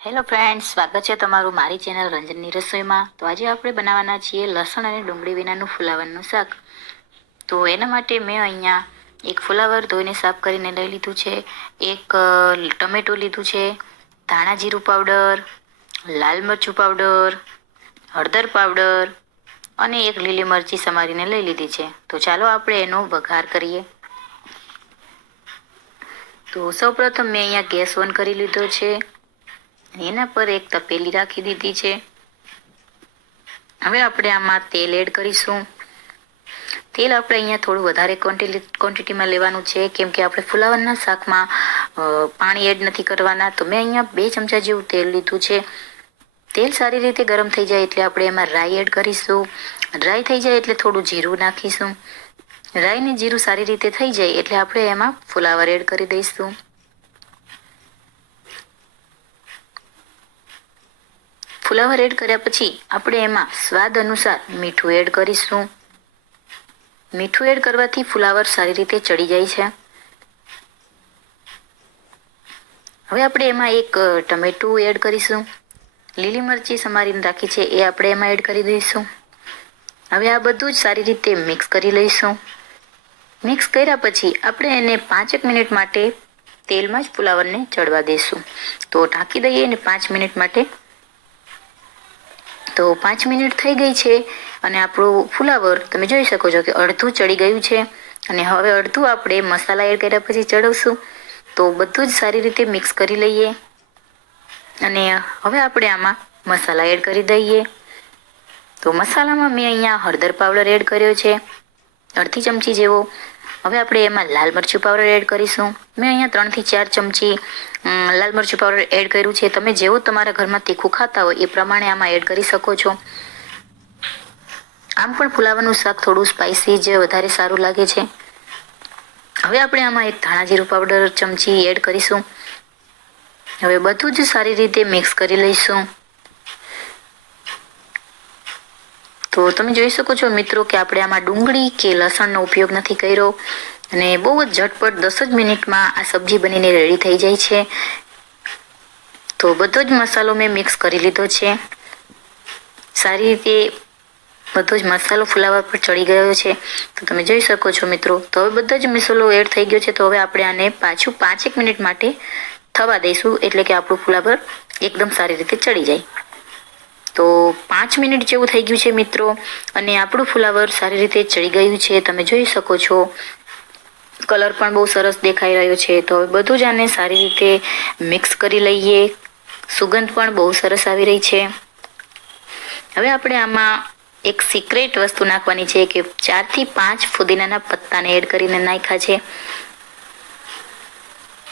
Hello friends, સ્વાગત છે તમારું મારી ચેનલ રંજનની રસોઈમાં। તો આજે આપણે બનાવવાના છીએ લસણ અને ડુંગળી વિનાનું ફુલાવરનું શાક। તો એના માટે મેં અહીંયા એક ફુલાવર ધોઈને સાફ કરીને લઈ લીધું છે, એક ટમેટું લીધું છે, ધાણા જીરું પાવડર, લાલ મરચું પાવડર, હળદર પાવડર અને એક લીલી મરચી સમારીને લઈ લીધી છે। તો ચાલો આપણે એનો વઘાર કરીએ। તો સૌપ્રથમ મેં અહીંયા ગેસ ઓન કરી લીધો છે, એના પર એક તપેલી રાખી દીધી છે। હવે આપણે આમાં તેલ એડ કરીશું। તેલ આપણે અહીંયા થોડું વધારે ક્વોન્ટિટીમાં લેવાનું છે, કેમ કે આપણે ફુલાવરના શાકમાં પાણી એડ નથી કરવાના। તો મેં અહીંયા 2 ચમચા જેવું તેલ લીધું છે। તેલ સારી રીતે ગરમ થઈ જાય એટલે આપણે એમાં રાઈ એડ કરીશું। રાઈ થઈ જાય એટલે થોડું જીરું નાખીશું। રાઈ ને જીરું સારી રીતે થઈ જાય એટલે આપણે એમાં ફુલાવર એડ કરી દઈશું। ફુલાવર એડ કર્યા પછી આપણે એમાં સ્વાદ અનુસાર મીઠું એડ કરીશું। મીઠું એડ કરવાથી ફુલાવર સારી રીતે ચડી જાય છે। હવે આપણે એમાં એક ટમેટું એડ કરીશું। લીલી મરચી સમારીને રાખી છે એ આપણે એમાં એડ કરી દઈશું। હવે આ બધું જ સારી રીતે મિક્સ કરી લઈશું। મિક્સ કર્યા પછી આપણે એને 5 મિનિટ માટે તેલમાં જ ફુલાવરને ચડવા દઈશું। તો ઢાંકી દઈએ અને 5 મિનિટ માટે। તો 5 મિનિટ થઈ ગઈ છે અને આપણું ફુલાવર તમે જોઈ શકો છો કે અડધું ચડી ગયું છે અને હવે અડધું આપણે મસાલા એડ કર્યા પછી ચડવશું। તો બધું જ સારી રીતે મિક્સ કરી લઈએ અને હવે આપણે આમાં મસાલા એડ કરી દઈએ। તો મસાલામાં મેં અહીંયા હળદર પાવડર એડ કર્યો છે, અડધી ચમચી જેવો। હવે આપણે એમાં લાલ મરચું પાવડર એડ કરીશું। મેં અહીંયા 3 થી 4 ચમચી લાલ મરચું પાવડર એડ કર્યું છે। તમે જેવું તમારા ઘરમાં તીખું ખાતા હોય એ પ્રમાણે આમાં એડ કરી શકો છો। આમ પણ ફુલાવરનું શાક થોડું સ્પાઇસી જ વધારે સારું લાગે છે। હવે આપણે આમાં એક ધાણા જીરું પાવડર ચમચી એડ કરીશું। હવે બધું જ સારી રીતે મિક્સ કરી લઈશું। તો તમે જોઈ શકો છો મિત્રો કે આપણે આમાં ડુંગળી કે લસણનો ઉપયોગ નથી કર્યો અને બહુ જ ઝટપટ 10 જ મિનિટમાં આ સબ્જી બનીને રેડી થઈ જાય છે। તો બધો જ મસાલો મેં મિક્સ કરી લીધો છે। સારી રીતે બધો જ મસાલો ફુલાવર પર ચડી ગયો છે। તો તમે જોઈ શકો છો મિત્રો। તો હવે બધો જ મસાલો એડ થઈ ગયો છે। તો હવે આપણે આને પાછું 5 મિનિટ માટે થવા દઈશું, એટલે કે આપણું ફુલાવર એકદમ સારી રીતે ચડી જાય। તો 5 મિનિટ જેવું થઈ ગયું છે મિત્રો અને આપણું ફુલાવર સારી રીતે ચડી ગયું છે। તમે જોઈ શકો છો કલર પણ બહુ સરસ દેખાઈ રહ્યો છે। તો હવે બધું જ આને સારી રીતે મિક્સ કરી લઈએ। સુગંધ પણ બહુ સરસ આવી રહી છે। હવે આપણે આમાં એક સિક્રેટ વસ્તુ નાખવાની છે કે 4 થી 5 ફુદીનાના પત્તાને એડ કરીને નાખ્યા છે।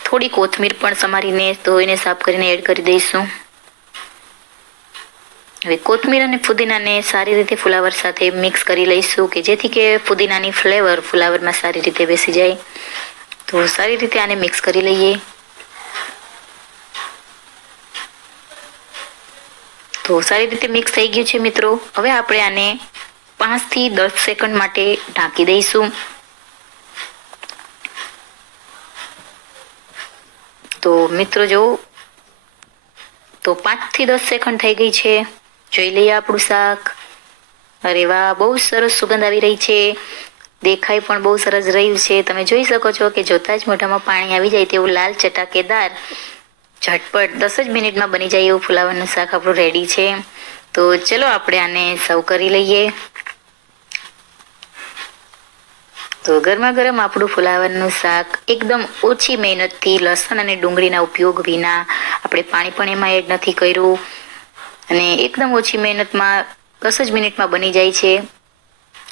થોડી કોથમીર પણ સમારીને ધોઈને સાફ કરીને એડ કરી દઈશું। હવે કોથમીર અને ફુદીનાને સારી રીતે ફુલાવર સાથે મિક્સ કરી લઈશું કે જેથી કે ફુદીનાની ફ્લેવર ફુલાવરમાં સારી રીતે બેસી જાય। તો સારી રીતે આને મિક્સ કરી લઈએ। તો સારી રીતે મિક્સ થઈ ગયું છે મિત્રો। હવે આપણે આને 5 થી 10 સેકન્ડ માટે ઢાંકી દઈશું। તો મિત્રો જો તો 5 થી 10 સેકન્ડ થઈ ગઈ છે। જોઈ લઈએ આપણું શાક। અરે વાહ, બહુ સરસ સુગંધ આવી રહી છે। દેખાઈ પણ બહુ સરસ રહ્યું છે। તમે જોઈ શકો છો કે જોતા જ મોઢામાં પાણી આવી જાય તેવું લાલ ચટાકેદાર ઝટપટ 10 જ મિનિટમાં બની જાય એવું ફુલાવરનું શાક આપણું રેડી છે। તો ચલો આપણે આને સર્વ કરી લઈએ। તો ગરમા ગરમ આપણું ફુલાવરનું શાક એકદમ ઓછી મહેનતથી લસણ અને ડુંગળીના ઉપયોગ વિના, આપણે પાણી પણ એમાં એડ નથી કર્યું અને એકદમ ઓછી મહેનતમાં 10 જ મિનિટમાં બની જાય છે।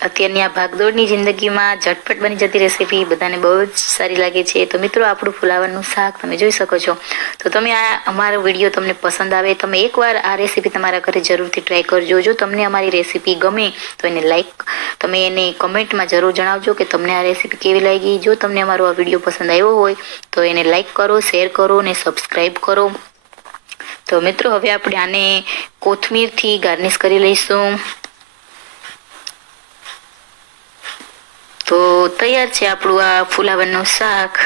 અત્યારની આ ભાગદોડની જિંદગીમાં ઝટપટ બની જતી રેસીપી બધાને બહુ જ સારી લાગે છે। તો મિત્રો આપણું ફુલાવરનું શાક તમે જોઈ શકો છો। તો તમે આ અમારો વિડીયો તમને પસંદ આવે, તમે એકવાર આ રેસીપી તમારા ઘરે જરૂરથી ટ્રાય કરજો। જો તમને અમારી રેસીપી ગમે તો એને લાઈક, તમે એને કમેન્ટમાં જરૂર જણાવજો કે તમને આ રેસીપી કેવી લાગી। જો તમને અમારો આ વિડીયો પસંદ આવ્યો હોય તો એને લાઈક કરો, શેર કરો અને સબસ્ક્રાઈબ કરો। તો મિત્રો હવે આપણે આને કોથમીરથી ગાર્નિશ કરી લઈશું। તો તૈયાર છે આપણું આ ફુલાવરનું શાક।